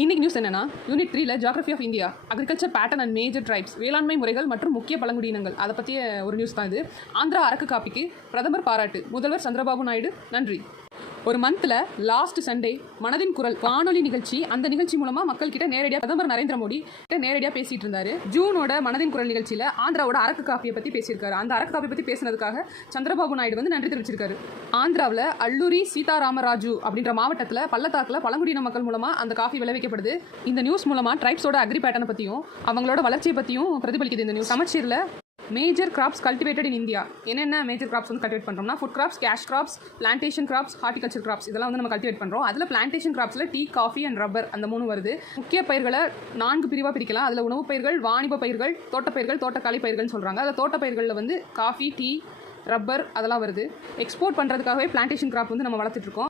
இன்னைக்கு நியூஸ் என்னன்னா, யூனிட் 3ல geography of India, agriculture pattern and major tribes, வேளாண்மை முறைகள் மற்றும் முக்கிய பழங்குடியினங்கள், அதை பற்றிய ஒரு நியூஸ் தான் இது. ஆந்திரா அரக்கு காப்பிக்கு பிரதமர் பாராட்டு, முதல்வர் சந்திரபாபு நாயுடு நன்றி. ஒரு மந்த்தில் லாஸ்ட் சண்டே மனதின் குரல் வானொலி நிகழ்ச்சி, அந்த நிகழ்ச்சி மூலமாக மக்கள் கிட்ட நேரடியாக பிரதமர் நரேந்திர மோடி கிட்ட நேரடியாக பேசிட்டு இருந்தாரு. ஜூனோட மனதின் குரல் நிகழ்ச்சியில் ஆந்திராவோட அரக்கு காப்பியை பற்றி பேசியிருக்காரு. அந்த அரக்கு காப்பியை பற்றி பேசினதுக்காக சந்திரபாபு நாயுடு வந்து நன்றி தெரிவிச்சிருக்காரு. ஆந்திராவில் அல்லூரி சீதாராமராஜு அப்படின்ற மாவட்டத்தில் பள்ளத்தாக்கில் பழங்குடியின மக்கள் மூலமாக அந்த காஃபி விளைவிக்கப்படுது. இந்த நியூஸ் மூலமாக ட்ரைப்ஸோட அக்ரி பேட்டர்னை பற்றியும் அவங்களோட வளர்ச்சியை பற்றியும் பிரதிபலிக்குது. இந்த நியூஸ் சமச்சீரில் major crops cultivated in India, என்னென்ன மேஜர் கிராப்ஸ் வந்து கல்டிவேட் பண்ணுறோம்னா, food crops, cash crops, plantation crops, horticulture crops, இதெல்லாம் வந்து நம்ம கல்டிவேட் பண்ணுறோம். அதில் பிளான்டேஷன் கிராப்ஸில் டீ, காஃபி அண்ட் ரப்பர், அந்த 3 வருது. முக்கிய பயிர்களை 4 பிரிவாக பிரிக்கலாம். அதில் உணவுப் பயிர்கள், வாணிப பயிர்கள், தோட்டப்பயிர்கள், தோட்டக்காலி பயிர்கள்னு சொல்கிறாங்க. அதில் தோட்டப்பயிர்களில் வந்து காஃபி, டீ, ரப்பர் அதெல்லாம் வருது. எக்ஸ்போர்ட் பண்ணுறதுக்காகவே பிளான்டேஷன் கிராப் வந்து நம்ம வளர்த்துட்ருக்கோம்.